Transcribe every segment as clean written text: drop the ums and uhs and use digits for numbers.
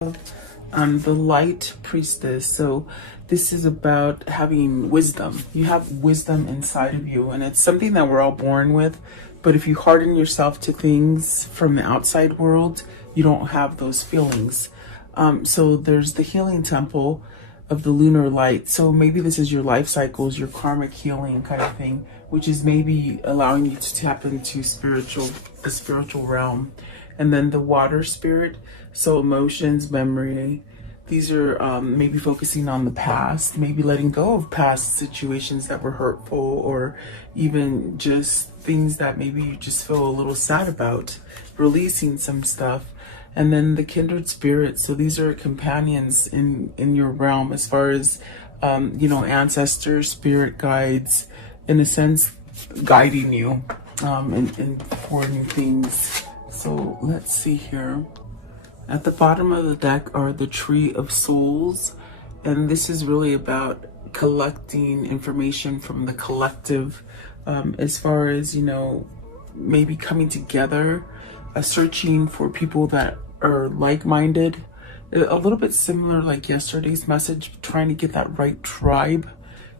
The light priestess. So this is about having wisdom. You have wisdom inside of you, and it's something that we're all born with. But if you harden yourself to things from the outside world, you don't have those feelings. So there's the healing temple of the lunar light. So maybe this is your life cycles, your karmic healing kind of thing, which is maybe allowing you to tap into the spiritual realm. And then the water spirit, so emotions, memory. These are maybe focusing on the past, maybe letting go of past situations that were hurtful, or even just things that maybe you just feel a little sad about, releasing some stuff. And then the kindred spirits, so these are companions in your realm, as far as ancestors, spirit guides, in a sense, guiding you in for new things. So let's see here. At the bottom of the deck are the Tree of Souls, and this is really about collecting information from the collective, as far as, maybe coming together, searching for people that are like-minded, a little bit similar like yesterday's message, trying to get that right tribe,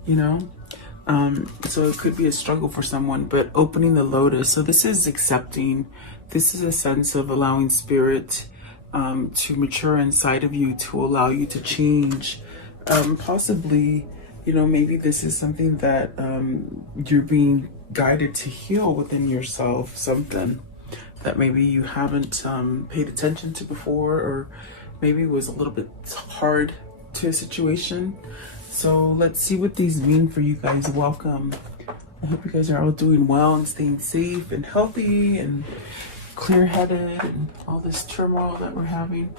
so it could be a struggle for someone, but opening the lotus. So this is accepting. This is a sense of allowing spirit to mature inside of you, to allow you to change. Possibly, maybe this is something that you're being guided to heal within yourself, something that maybe you haven't paid attention to before, or maybe was a little bit hard to a situation. So let's see what these mean for you guys. Welcome. I hope you guys are all doing well and staying safe and healthy and clear-headed, and all this turmoil that we're having,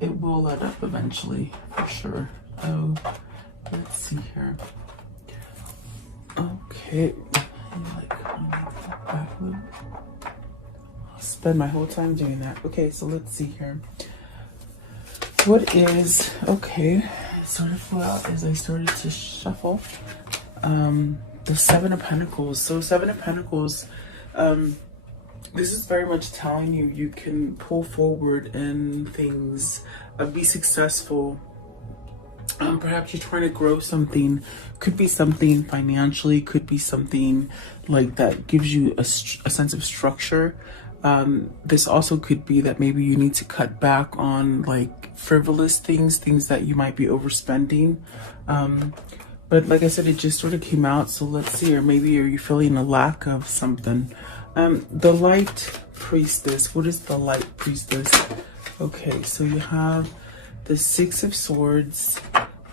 it will let up eventually, for sure. Oh, let's see here. Okay. Back a little. I'll spend my whole time doing that. Okay, so let's see here. What is, okay, sort of flew out as I started to shuffle. The Seven of Pentacles. So Seven of Pentacles, this is very much telling you you can pull forward in things, be successful. Perhaps you're trying to grow something. Could be something financially, could be something like that gives you a sense of structure. This also could be that maybe you need to cut back on like frivolous things that you might be overspending. But like I said, it just sort of came out. So let's see, or maybe are you feeling a lack of something? The light priestess. What is the light priestess? Okay, so you have the Six of Swords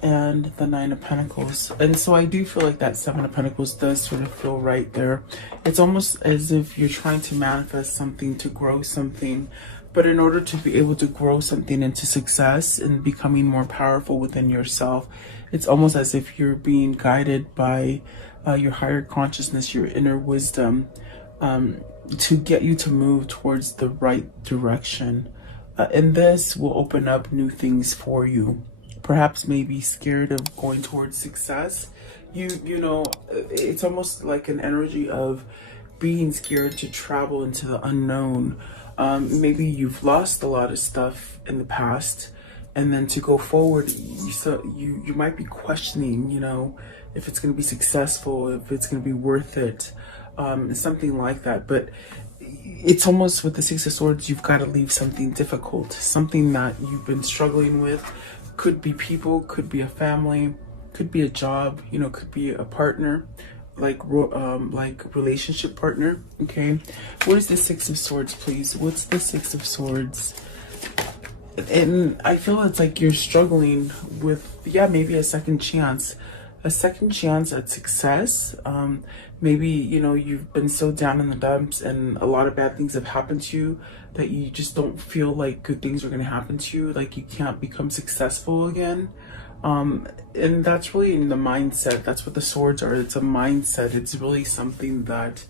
and the Nine of Pentacles. And so I do feel like that Seven of Pentacles does sort of feel right there. It's almost as if you're trying to manifest something, to grow something. But in order to be able to grow something into success and becoming more powerful within yourself, it's almost as if you're being guided by your higher consciousness, your inner wisdom, to get you to move towards the right direction. And this will open up new things for you. Perhaps maybe scared of going towards success. You know, it's almost like an energy of being scared to travel into the unknown. Maybe you've lost a lot of stuff in the past, and then to go forward, you might be questioning, if it's going to be successful, if it's going to be worth it, something like that. But it's almost with the Six of Swords, you've got to leave something difficult, something that you've been struggling with. Could be people, could be a family, could be a job, could be a partner, like relationship partner. Okay, what is the Six of Swords, please? What's the Six of Swords? And I feel it's like you're struggling with, maybe a second chance at success. Maybe, you've been so down in the dumps and a lot of bad things have happened to you that you just don't feel like good things are going to happen to you. Like you can't become successful again. And that's really in the mindset. That's what the swords are. It's a mindset. It's really something that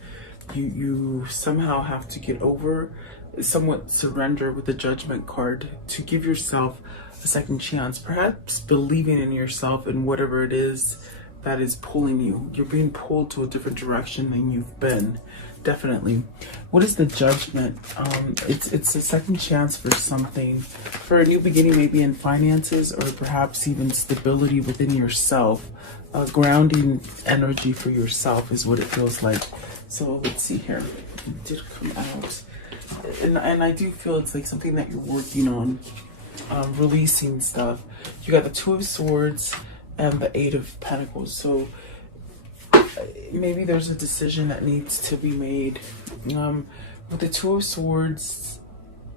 you somehow have to get over, somewhat surrender with the Judgment card, to give yourself a second chance, perhaps believing in yourself and whatever it is that is pulling you. You're being pulled to a different direction than you've been. Definitely. What is the Judgment? It's a second chance for something, for a new beginning, maybe in finances, or perhaps even stability within yourself. Grounding energy for yourself is what it feels like. So let's see here. It did come out, and I do feel it's like something that you're working on, releasing stuff. You got the Two of Swords and the Eight of Pentacles. So maybe there's a decision that needs to be made. With the Two of Swords,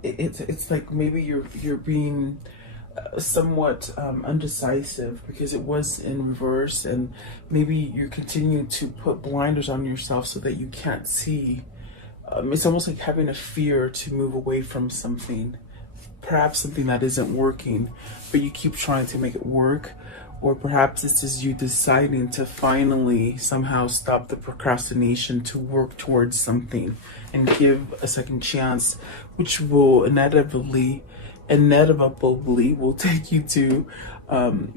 it's like maybe you're being somewhat undecisive because it was in reverse, and maybe you continue to put blinders on yourself so that you can't see. It's almost like having a fear to move away from something, perhaps something that isn't working, but you keep trying to make it work. Or perhaps this is you deciding to finally somehow stop the procrastination to work towards something and give a second chance, which will inevitably will take you to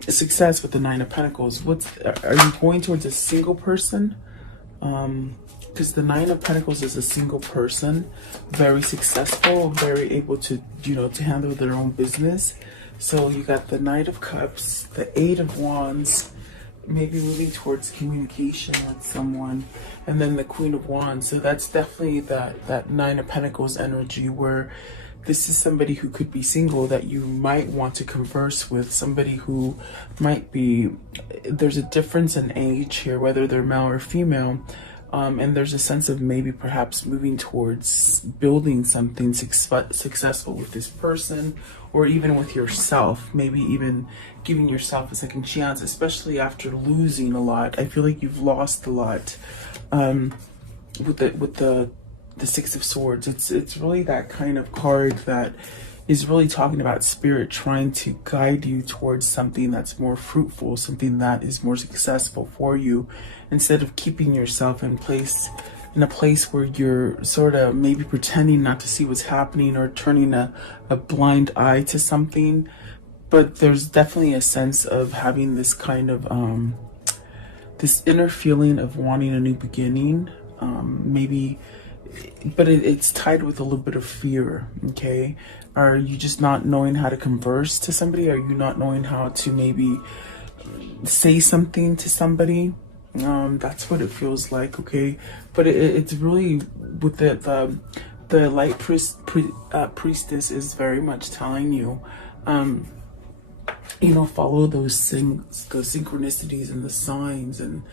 success with the Nine of Pentacles. Are you going towards a single person? Because the Nine of Pentacles is a single person, very successful, very able to, to handle their own business. So you got the Knight of Cups, the Eight of Wands, maybe moving towards communication with someone, and then the Queen of Wands. So that's definitely that Nine of Pentacles energy, where this is somebody who could be single that you might want to converse with, somebody who might be, there's a difference in age here, whether they're male or female. And there's a sense of maybe perhaps moving towards building something successful with this person, or even with yourself, maybe even giving yourself a second chance, especially after losing a lot. I feel like you've lost a lot with the Six of Swords. It's really that kind of card that is really talking about spirit trying to guide you towards something that's more fruitful, something that is more successful for you, instead of keeping yourself in a place where you're sort of maybe pretending not to see what's happening, or turning a blind eye to something. But there's definitely a sense of having this kind of this inner feeling of wanting a new beginning, maybe, but it's tied with a little bit of fear. Okay, are you just not knowing how to converse to somebody? Are you not knowing how to maybe say something to somebody? That's what it feels like. Okay, but it's really with the light priestess is very much telling you, follow those things, the synchronicities and the signs, and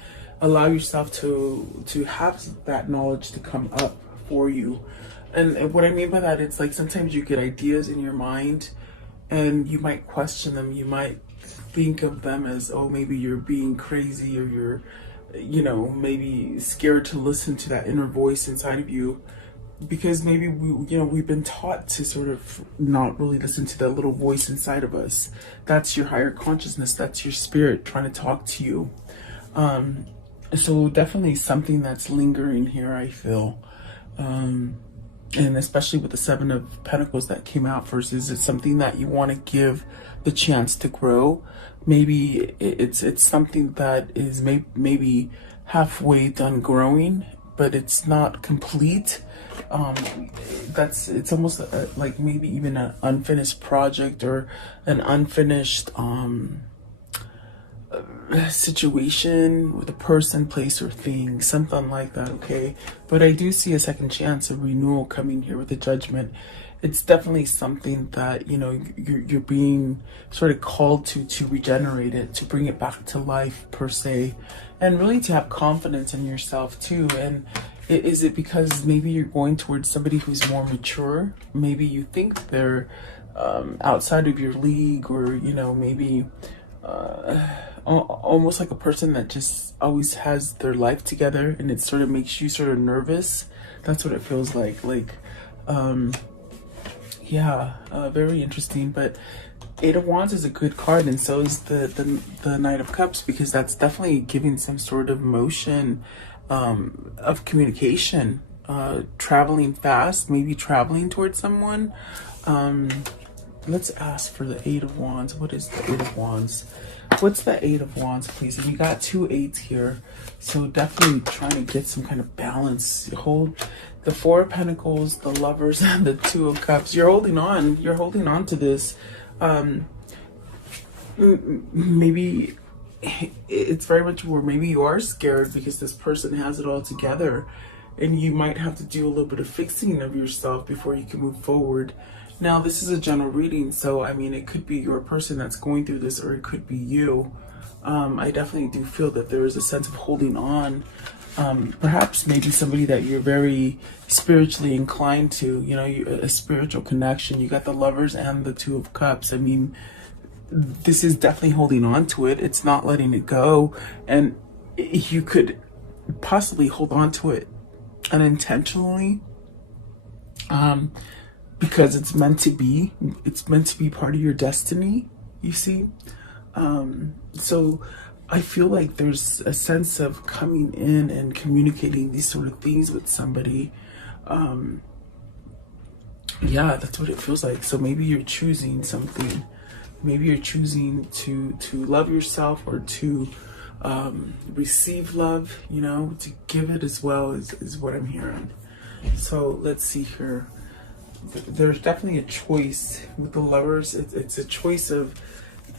allow yourself to have that knowledge to come up for you. And what I mean by that, it's like sometimes you get ideas in your mind and you might question them. You might think of them as, oh, maybe you're being crazy, or you're, maybe scared to listen to that inner voice inside of you, because maybe we've been taught to sort of not really listen to that little voice inside of us. That's your higher consciousness. That's your spirit trying to talk to you. So definitely something that's lingering here, I feel. And especially with the Seven of Pentacles that came out first, is it something that you want to give the chance to grow? Maybe it's something that is maybe halfway done growing, but it's not complete. It's almost like maybe even an unfinished project, or an unfinished situation with a person, place, or thing, something like that. Okay, but I do see a second chance, a renewal coming here with the Judgment. It's definitely something that you're being sort of called to regenerate it, to bring it back to life per se, and really to have confidence in yourself too. And is it because maybe you're going towards somebody who's more mature? Maybe you think they're outside of your league, or maybe almost like a person that just always has their life together, and it sort of makes you sort of nervous. That's what it feels like. Very interesting. But Eight of Wands is a good card, and so is the Knight of Cups, because that's definitely giving some sort of motion of communication, traveling fast, maybe traveling towards someone. Let's ask for the Eight of Wands. What is the Eight of Wands? What's the Eight of Wands, please? And you got 2 8s here. So definitely trying to get some kind of balance. Hold the Four of Pentacles, the Lovers, and the Two of Cups. You're holding on. You're holding on to this. Maybe it's very much where maybe you are scared because this person has it all together. And you might have to do a little bit of fixing of yourself before you can move forward. Now, this is a general reading, so I mean, it could be your person that's going through this, or it could be you. I definitely do feel that there is a sense of holding on. Perhaps maybe somebody that you're very spiritually inclined to, you know, a spiritual connection. You got the Lovers and the Two of Cups. I mean, this is definitely holding on to it. It's not letting it go. And you could possibly hold on to it unintentionally, because it's meant to be part of your destiny, you see. So I feel like there's a sense of coming in and communicating these sort of things with somebody. Yeah, that's what it feels like. So maybe you're choosing something. Maybe you're choosing to love yourself, or to receive love, you know, to give it as well, is what I'm hearing. So let's see here. There's definitely a choice with the Lovers. It's a choice of,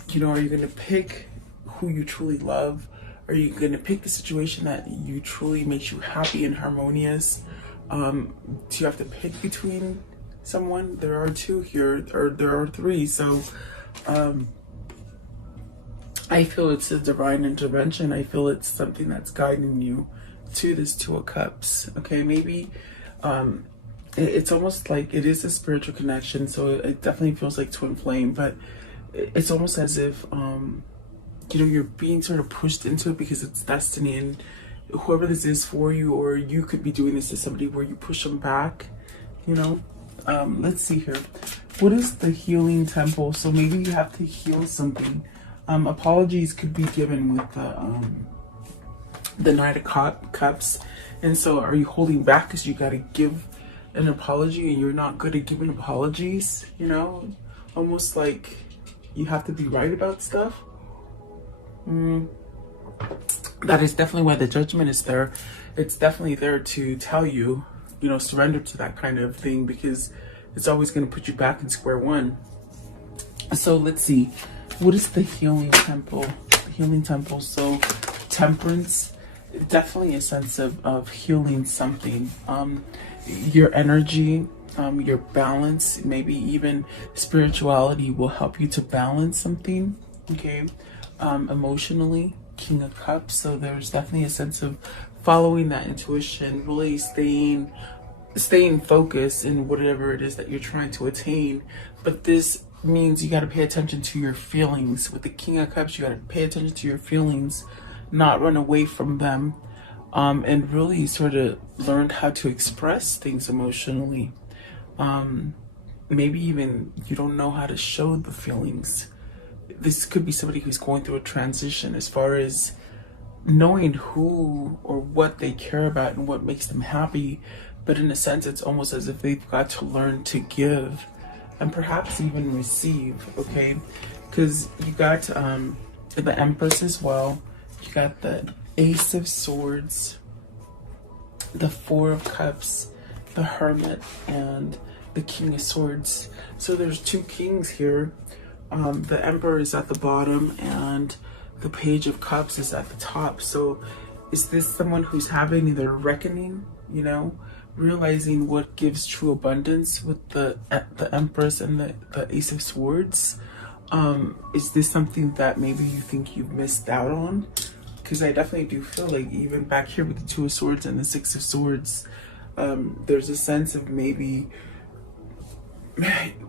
you know, are you going to pick who you truly love? Are you going to pick the situation that you truly makes you happy and harmonious? Do you have to pick between someone? There are 2 here, or there are 3. So I feel it's a divine intervention. I feel it's something that's guiding you to this Two of Cups. Okay, maybe it's almost like it is a spiritual connection, so it definitely feels like twin flame, but it's almost as if you know, you're being sort of pushed into it because it's destiny, and whoever this is for you, or you could be doing this to somebody where you push them back, you know. Let's see here. What is the healing temple? So maybe you have to heal something. Apologies could be given with the Knight of Cups. And so are you holding back because you got to give an apology and you're not good at giving apologies, you know? Almost like you have to be right about stuff. That is definitely why the Judgment is there. It's definitely there to tell you, you know, surrender to that kind of thing, because it's always going to put you back in square one. So let's see. What is the healing temple? The healing temple. So Temperance, definitely a sense of healing something. Your energy, your balance, maybe even spirituality will help you to balance something. Okay. Emotionally, King of Cups. So there's definitely a sense of following that intuition, really staying focused in whatever it is that you're trying to attain. But this means you got to pay attention to your feelings. With the King of Cups, you got to pay attention to your feelings, not run away from them, and really sort of learn how to express things emotionally. Maybe even you don't know how to show the feelings. This could be somebody who's going through a transition as far as knowing who or what they care about and what makes them happy. But in a sense, it's almost as if they've got to learn to give and perhaps even receive, okay? Because you got the Empress as well. You got the Ace of Swords, the Four of Cups, the Hermit, and the King of Swords. So there's 2 kings here. The Emperor is at the bottom and the Page of Cups is at the top. So is this someone who's having their reckoning, you know, realizing what gives true abundance with the Empress and the Ace of Swords? Is this something that maybe you think you've missed out on? Because I definitely do feel like even back here with the Two of Swords and the Six of Swords, there's a sense of maybe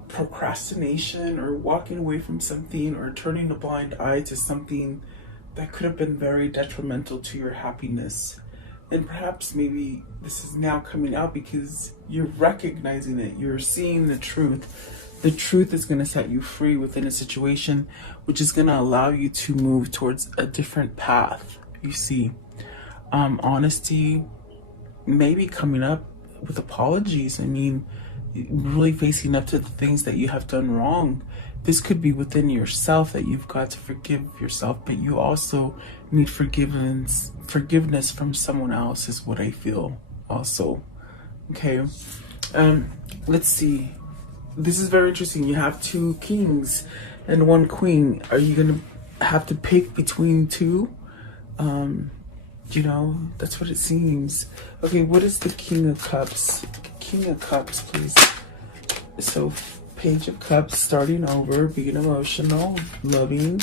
procrastination or walking away from something or turning a blind eye to something that could have been very detrimental to your happiness. And perhaps maybe this is now coming out because you're recognizing it. You're seeing the truth. The truth is going to set you free within a situation, which is going to allow you to move towards a different path. You see, honesty, maybe coming up with apologies. I mean, really facing up to the things that you have done wrong. this could be within yourself that you've got to forgive yourself, but you also need forgiveness from someone else is what I feel also. Okay. Let's see. This is very interesting. You have 2 kings and 1 queen. Are you gonna have to pick between 2? You know, that's what it seems. Okay, what is the King of Cups? King of Cups, please. So, Page of Cups, starting over, being emotional, loving,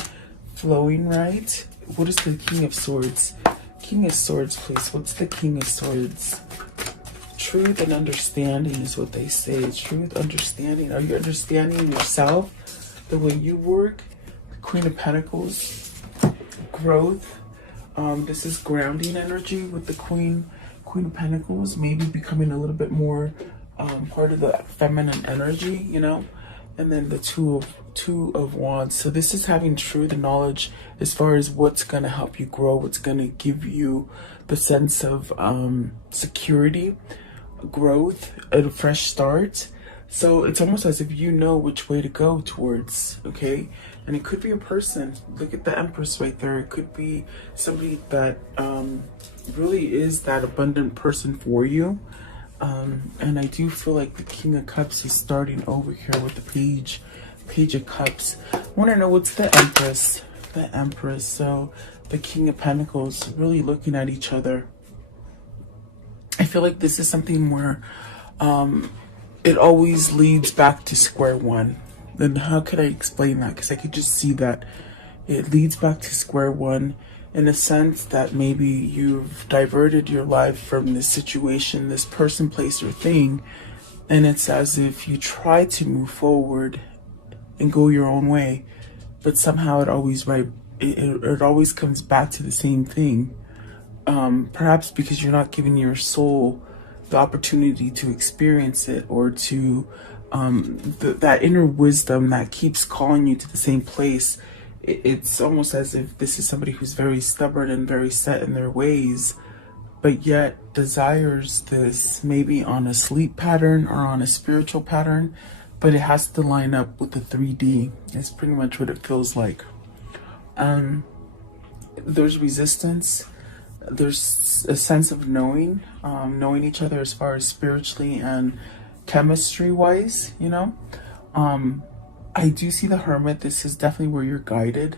flowing, right? What is the King of Swords? King of Swords, please. What's the King of Swords? Truth and understanding is what they say. Truth, understanding. Are you understanding yourself, the way you work? The Queen of Pentacles, growth. This is grounding energy with the Queen of Pentacles. Maybe becoming a little bit more part of the feminine energy, you know. And then the two of Wands. So this is having truth and knowledge as far as what's going to help you grow, what's going to give you the sense of security, growth, a fresh start. So it's almost as if you know which way to go towards, okay? And it could be a person. Look at the Empress right there. It could be somebody that really is that abundant person for you. And I do feel like the King of Cups is starting over here with the Page of Cups. I want to know what's the Empress. The Empress. So the King of Pentacles really looking at each other. I feel like this is something where it always leads back to square one. And how could I explain that? Because I could just see that it leads back to square one in a sense that maybe you've diverted your life from this situation, this person, place, or thing. And it's as if you try to move forward and go your own way, but somehow it always comes back to the same thing. Perhaps because you're not giving your soul the opportunity to experience it, or to that inner wisdom that keeps calling you to the same place. It's almost as if this is somebody who's very stubborn and very set in their ways, but yet desires this maybe on a sleep pattern or on a spiritual pattern, but it has to line up with the 3D. It's pretty much what it feels like. There's resistance. There's a sense of knowing each other as far as spiritually and chemistry wise, you know. I do see the Hermit. This is definitely where you're guided,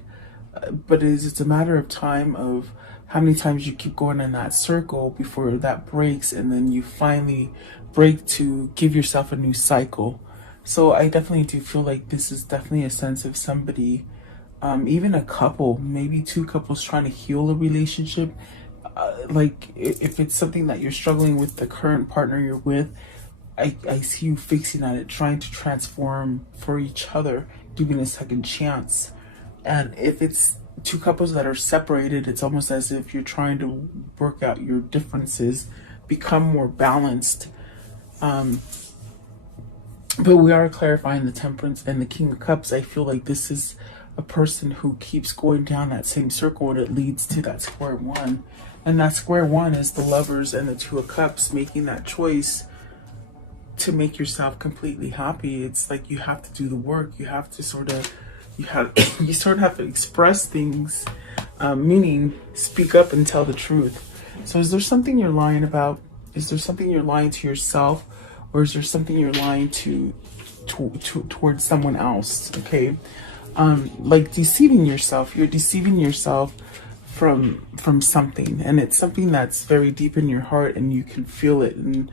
but it's a matter of time of how many times you keep going in that circle before that breaks, and then you finally break to give yourself a new cycle. So I definitely do feel like this is definitely a sense of somebody, even a couple, maybe 2 couples trying to heal a relationship. Like if it's something that you're struggling with the current partner you're with, I see you fixing at it, trying to transform for each other, giving a second chance. And if it's 2 couples that are separated, it's almost as if you're trying to work out your differences, become more balanced. But we are clarifying the Temperance and the King of Cups. I feel like this is a person who keeps going down that same circle, and it leads to that square one. And that square one is the Lovers and the 2 of Cups, making that choice to make yourself completely happy. It's like you have to do the work. You have to you sort of have to express things, meaning speak up and tell the truth. So is there something you're lying about? Is there something you're lying to yourself, or is there something you're lying towards someone else? Okay, like deceiving yourself. You're deceiving yourself from something, and it's something that's very deep in your heart, and you can feel it, and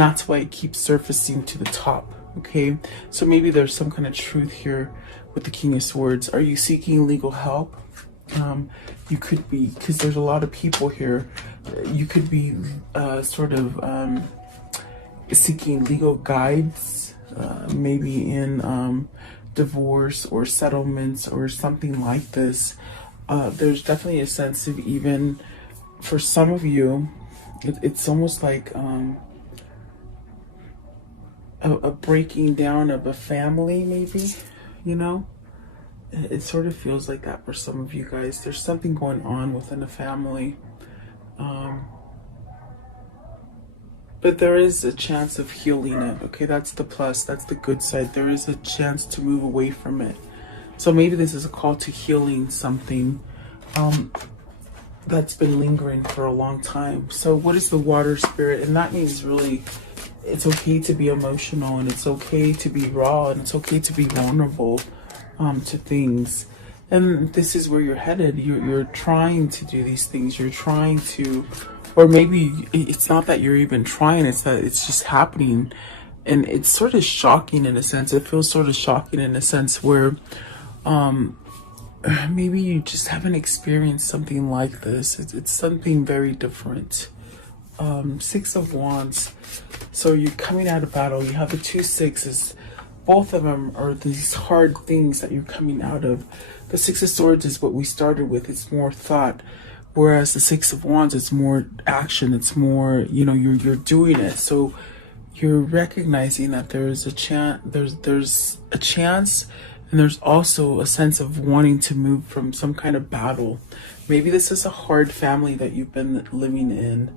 that's why it keeps surfacing to the top. Okay, so maybe there's some kind of truth here with the King of Swords. Are you seeking legal help? You could be, because there's a lot of people here. You could be seeking legal guides, maybe in divorce or settlements or something like this. There's definitely a sense of, even for some of you, it's almost like a breaking down of a family, maybe, you know. It sort of feels like that for some of you guys. There's something going on within a family, But there is a chance of healing it. Okay, that's the plus. That's the good side. There is a chance to move away from it. So maybe this is a call to healing something that's been lingering for a long time. So what is the water spirit? And that means really it's okay to be emotional, and it's okay to be raw, and it's okay to be vulnerable to things. And this is where you're headed. You're trying to do these things. You're trying to, or maybe it's not that you're even trying, it's that it's just happening. And it's sort of shocking in a sense. It feels sort of shocking in a sense where maybe you just haven't experienced something like this. It's something very different. Six of Wands. So you're coming out of battle. You have the 2 sixes. Both of them are these hard things that you're coming out of. The 6 of Swords is what we started with. It's more thought. Whereas the 6 of Wands, it's more action. It's more, you know, you're doing it. So you're recognizing that there's a chance. There's a chance. And there's also a sense of wanting to move from some kind of battle. Maybe this is a hard family that you've been living in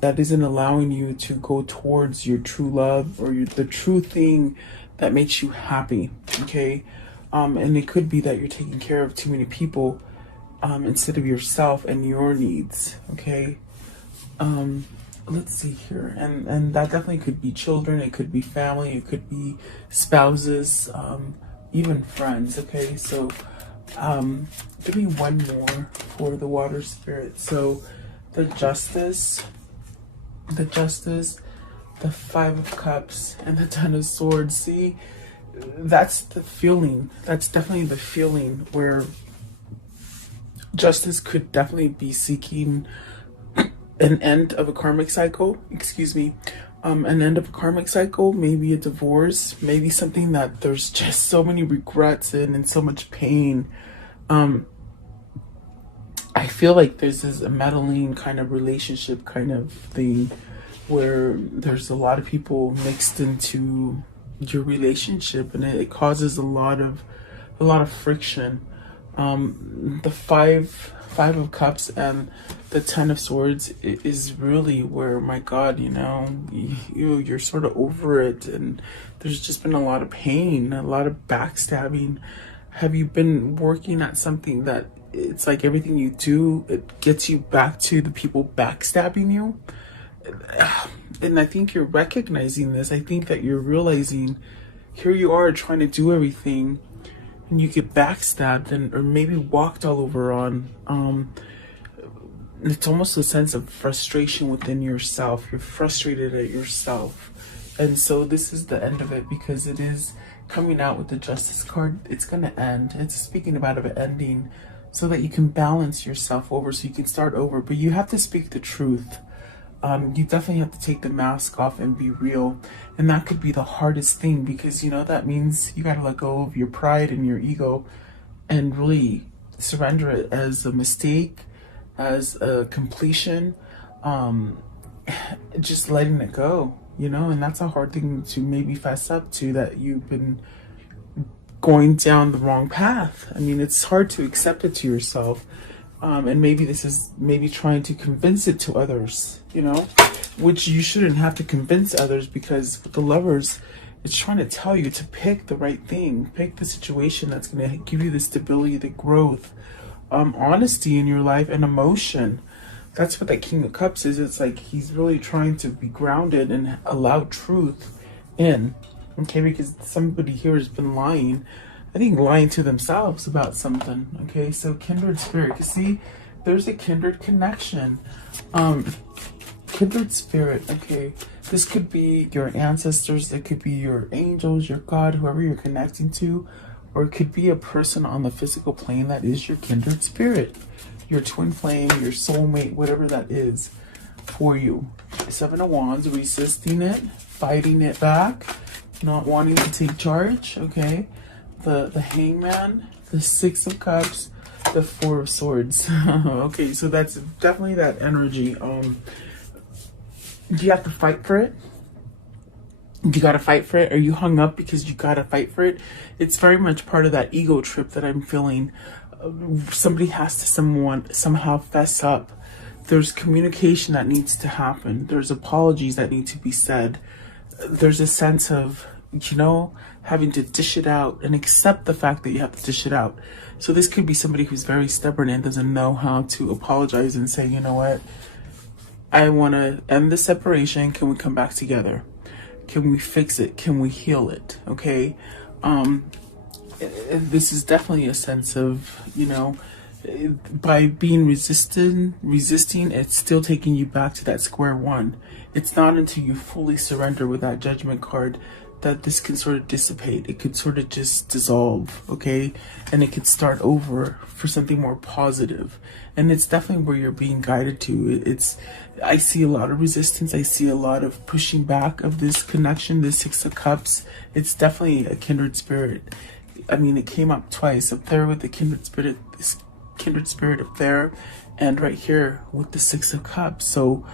that isn't allowing you to go towards your true love or the true thing that makes you happy, okay? And it could be that you're taking care of too many people instead of yourself and your needs, okay? Let's see here. And that definitely could be children. It could be family. It could be spouses. Even friends. Okay, so give me one more for the water spirit. So the Justice, the 5 of Cups, and the 10 of Swords. See, that's the feeling. That's definitely the feeling where Justice could definitely be seeking an end of a karmic cycle. Excuse me. An end of a karmic cycle, maybe a divorce, maybe something that there's just so many regrets in and so much pain. I feel like this is a meddling kind of relationship kind of thing where there's a lot of people mixed into your relationship, and it causes a lot of friction. The five of Cups and the 10 of Swords is really where, my God, you know, you're sort of over it, and there's just been a lot of pain, a lot of backstabbing. Have you been working at something that it's like everything you do, it gets you back to the people backstabbing you? And I think you're recognizing this. I think that you're realizing here you are trying to do everything, and you get backstabbed or maybe walked all over on. It's almost a sense of frustration within yourself. You're frustrated at yourself. And so this is the end of it, because it is coming out with the Justice card. It's going to end. It's speaking about an ending so that you can balance yourself over, so you can start over. But you have to speak the truth. You definitely have to take the mask off and be real. And that could be the hardest thing, because, you know, that means you got to let go of your pride and your ego and really surrender it as a mistake, as a completion, just letting it go, you know. And that's a hard thing to maybe fess up to, that you've been going down the wrong path. I mean, it's hard to accept it to yourself. And maybe this is trying to convince it to others, you know, which you shouldn't have to convince others, because with the Lovers, it's trying to tell you to pick the right thing, pick the situation that's going to give you the stability, the growth, honesty in your life, and emotion. That's what that King of Cups is. It's like he's really trying to be grounded and allow truth in, okay, because somebody here has been lying. I think lying to themselves about something. Okay, so kindred spirit. See, there's a kindred connection. Kindred spirit. Okay, this could be your ancestors. It could be your angels, your God, whoever you're connecting to, or it could be a person on the physical plane that is your kindred spirit, your twin flame, your soulmate, whatever that is for you. 7 of Wands, resisting it, fighting it back, not wanting to take charge. Okay. The Hangman, the 6 of Cups, the 4 of Swords. Okay, so that's definitely that energy. Do you have to fight for it? You gotta fight for it? Are you hung up because you gotta fight for it? It's very much part of that ego trip that I'm feeling. Somebody has to somehow fess up There's communication that needs to happen. There's apologies that need to be said. There's a sense of, you know, having to dish it out and accept the fact that you have to dish it out. So this could be somebody who's very stubborn and doesn't know how to apologize and say, you know what, I want to end the separation. Can we come back together? Can we fix it? Can we heal it? Okay. This is definitely a sense of, you know, by being resisting, it's still taking you back to that square one. It's not until you fully surrender with that Judgment card that this can sort of dissipate. It could sort of just dissolve, okay? And it could start over for something more positive. And it's definitely where you're being guided to. I see a lot of resistance. I see a lot of pushing back of this connection, this Six of Cups. It's definitely a kindred spirit. I mean, it came up twice, up there with the kindred spirit, this kindred spirit up there, and right here with the Six of Cups. So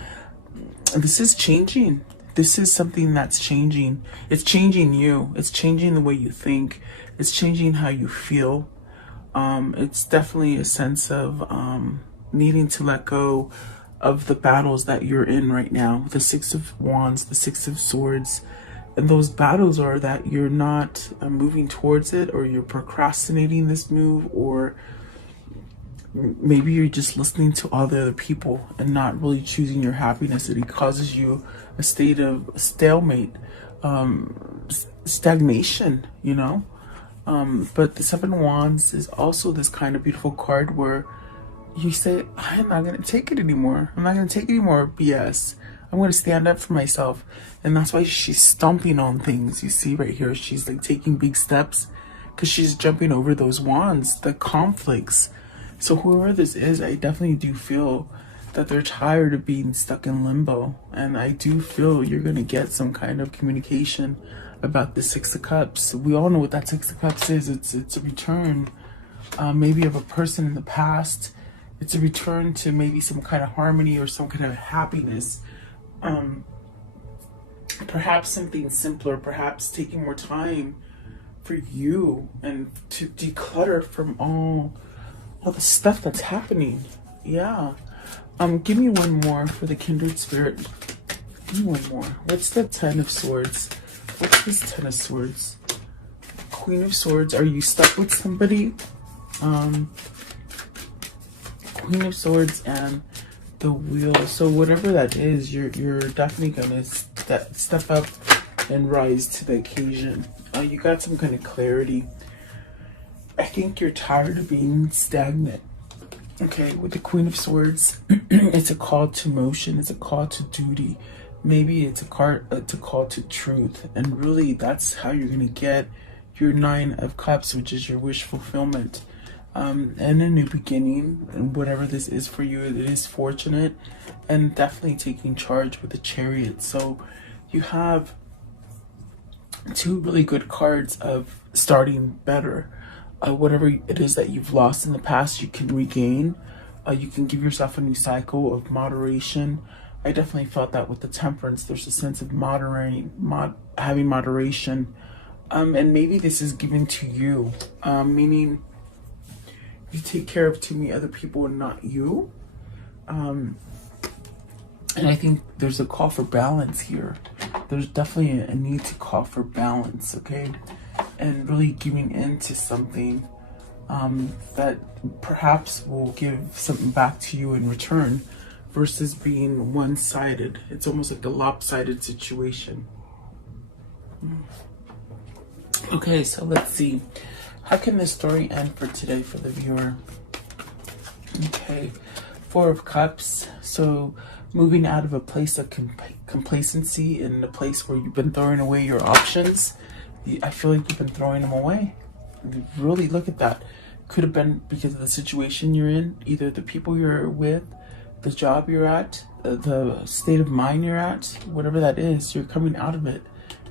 this is changing. This is something that's changing. It's changing you. It's changing the way you think. It's changing how you feel. It's definitely a sense of needing to let go of the battles that you're in right now. The Six of Wands, the Six of Swords. And those battles are that you're not moving towards it, or you're procrastinating this move, or maybe you're just listening to all the other people and not really choosing your happiness. It causes you a state of stalemate, stagnation, you know. But the Seven of Wands is also this kind of beautiful card where you say, I'm not going to take it anymore. I'm not going to take any more BS. I'm going to stand up for myself. And that's why she's stomping on things. You see right here, she's like taking big steps because she's jumping over those wands, the conflicts. So whoever this is, I definitely do feel that they're tired of being stuck in limbo. And I do feel you're going to get some kind of communication about the Six of Cups. We all know what that Six of Cups is. It's a return, maybe of a person in the past. It's a return to maybe some kind of harmony or some kind of happiness. Perhaps something simpler, perhaps taking more time for you and to declutter from all the stuff that's happening. Yeah. Give me one more for the kindred spirit. Give me one more. What's the Ten of Swords? What's this Ten of Swords? Queen of Swords. Are you stuck with somebody? Queen of Swords and the Wheel. So whatever that is, you're definitely gonna step up and rise to the occasion. You got some kind of clarity. I think you're tired of being stagnant. Okay, with the Queen of Swords, it's a call to motion. It's a call to duty. Maybe it's a call to truth. And really, that's how you're gonna get your Nine of Cups, which is your wish fulfillment. And a new beginning, and whatever this is for you, it is fortunate, and definitely taking charge with the Chariot. So you have two really good cards of starting better. Whatever it is that you've lost in the past, you can regain. You can give yourself a new cycle of moderation. I definitely felt that with the Temperance. There's a sense of having moderation. And maybe this is given to you, meaning you take care of too many other people and not you. And I think there's a call for balance here. There's definitely a need to call for balance, okay? And really giving into something that perhaps will give something back to you in return versus being one-sided. It's almost like a lopsided situation. Okay, so let's see. How can this story end for today for the viewer? Okay, Four of Cups. So moving out of a place of complacency in a place where you've been throwing away your options. I feel like you've been throwing them away. Really look at that. Could have been because of the situation you're in, either the people you're with, the job you're at, the state of mind you're at, whatever that is, you're coming out of it.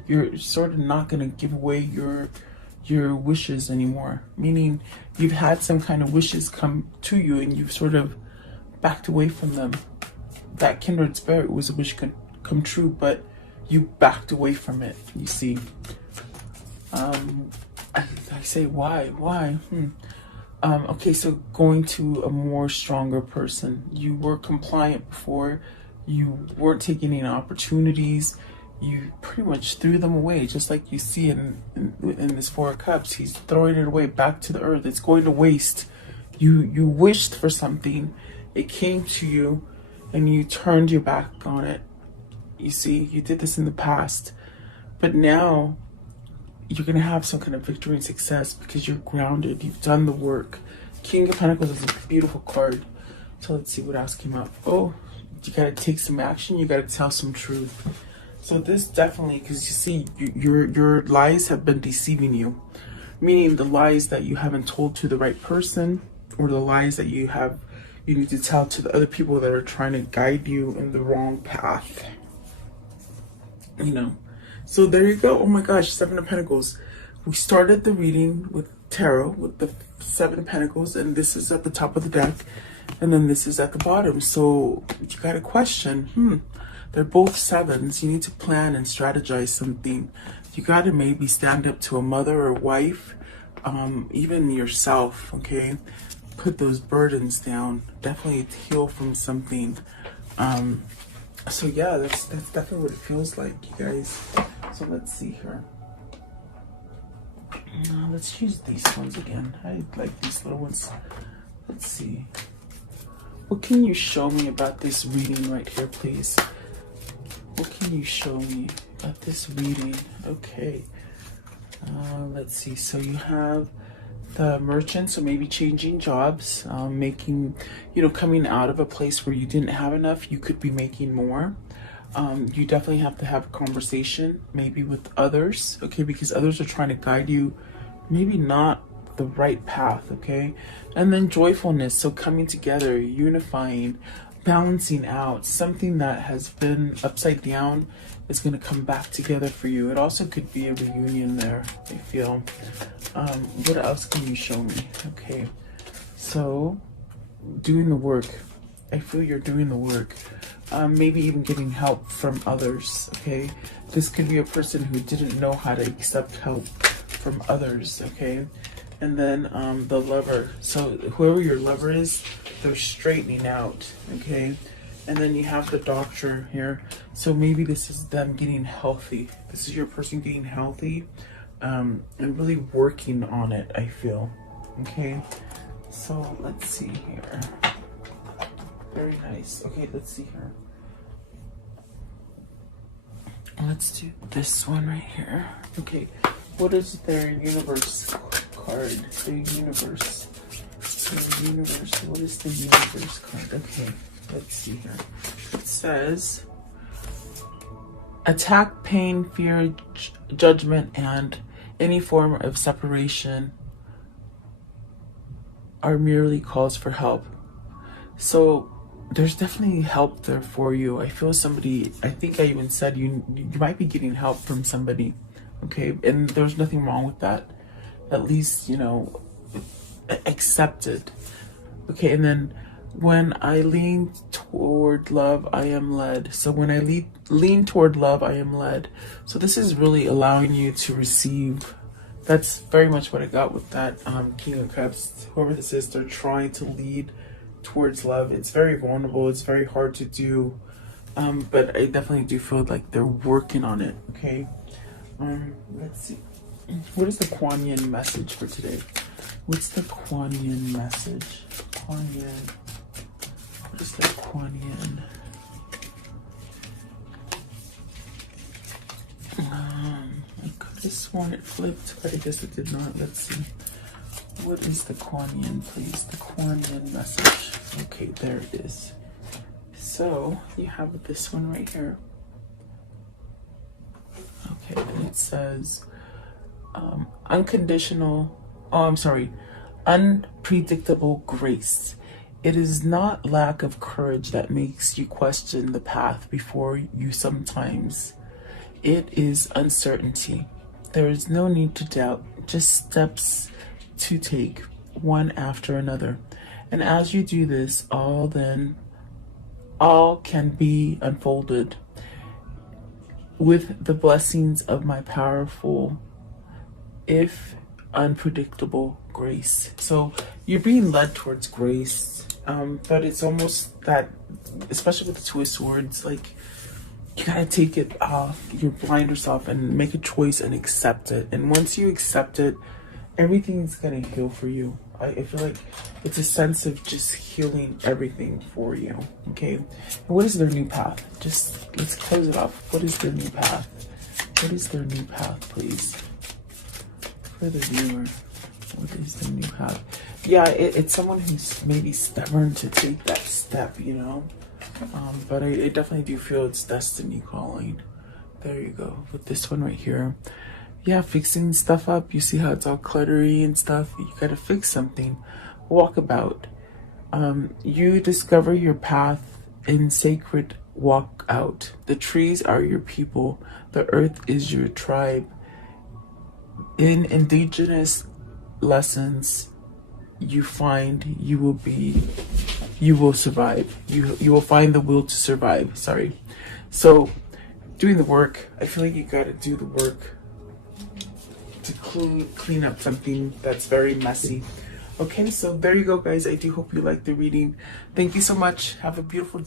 You're sort of not going to give away your wishes anymore, meaning you've had some kind of wishes come to you and you've sort of backed away from them. That kindred spirit was a wish come true, but you backed away from it, you see. I say why Okay, so going to a more stronger person. You were compliant before. You weren't taking any opportunities. You pretty much threw them away, just like you see in this Four of Cups. He's throwing it away back to the earth. It's going to waste. You wished for something. It came to you, and you turned your back on it. You see, you did this in the past, but now you're going to have some kind of victory and success because you're grounded. You've done the work. King of Pentacles is a beautiful card. So let's see what else came up. Oh, you got to take some action. You got to tell some truth. So this definitely, because you see, your lies have been deceiving you. Meaning the lies that you haven't told to the right person, or the lies that you need to tell to the other people that are trying to guide you in the wrong path. You know. So there you go. Oh my gosh, Seven of Pentacles. We started the reading with tarot with the Seven of Pentacles, and this is at the top of the deck, and then this is at the bottom. So you got a question. They're both sevens. You need to plan and strategize something. You got to maybe stand up to a mother or wife, even yourself, okay? Put those burdens down. Definitely heal from something. So yeah, that's definitely what it feels like, you guys. So let's see here. Let's use these ones again. I like these little ones. Let's see. What can you show me about this reading right here, please? What can you show me about this reading? Okay. Let's see. So you have the merchant, so maybe changing jobs, making, coming out of a place where you didn't have enough, you could be making more. You definitely have to have a conversation, maybe with others, okay, because others are trying to guide you, maybe not the right path, okay. And then joyfulness, so coming together, unifying, balancing out. Something that has been upside down is going to come back together for you. It also could be a reunion there, I feel. What else can you show me? Okay, so doing the work. I feel you're doing the work. Maybe even getting help from others, okay? This could be a person who didn't know how to accept help from others, okay? And then the lover. So whoever your lover is, they're straightening out, okay? And then you have the doctor here. So maybe this is them getting healthy. This is your person getting healthy and really working on it, I feel, okay? So let's see here. Very nice. Okay, let's see here. Let's do this one right here. Okay, what is their universe card? The universe. The universe. What is the universe card? Okay, let's see here. It says attack, pain, fear, judgment, and any form of separation are merely calls for help. So there's definitely help there for you. I feel somebody, I think I even said you might be getting help from somebody, okay? And there's nothing wrong with that. At least, accept it. Okay, and then when I lean toward love, I am led. So when I lean toward love, I am led. So this is really allowing you to receive. That's very much what I got with that King of Cups. Whoever this is, they're trying to lead towards love. It's very vulnerable. It's very hard to do. But I definitely do feel like they're working on it, okay? Let's see. What is the Kuan Yin message for today? What's the Kuan Yin message? Kuan Yin. What is the Kuan Yin? I could have sworn it flipped, but I guess it did not. Let's see. What is the Kuan Yin, please? The Kuan Yin message. Okay, there it is. So you have this one right here. Okay, and it says unpredictable grace. It is not lack of courage that makes you question the path before you sometimes. It is uncertainty. There is no need to doubt, just steps to take one after another. And as you do this, all can be unfolded with the blessings of my powerful. If unpredictable grace. So you're being led towards grace, but it's almost that, especially with the Two of Swords, like you gotta take it off your blinders off and make a choice and accept it. And once you accept it, everything's gonna heal for you. I feel like it's a sense of just healing everything for you. Okay, and what is their new path? Just let's close it off. What is their new path? What is their new path, please? For the viewer, what is their new path? Yeah, it's someone who's maybe stubborn to take that step, you know. But I definitely do feel it's destiny calling. There you go. With this one right here. Yeah, fixing stuff up. You see how it's all cluttery and stuff. You gotta fix something. Walk about. You discover your path in sacred walk out. The trees are your people. The earth is your tribe. In indigenous lessons, you find you will survive. You will find the will to survive. Sorry. So doing the work, I feel like you gotta do the work to clean up something that's very messy. Okay, so there you go, guys. I do hope you liked the reading. Thank you so much. Have a beautiful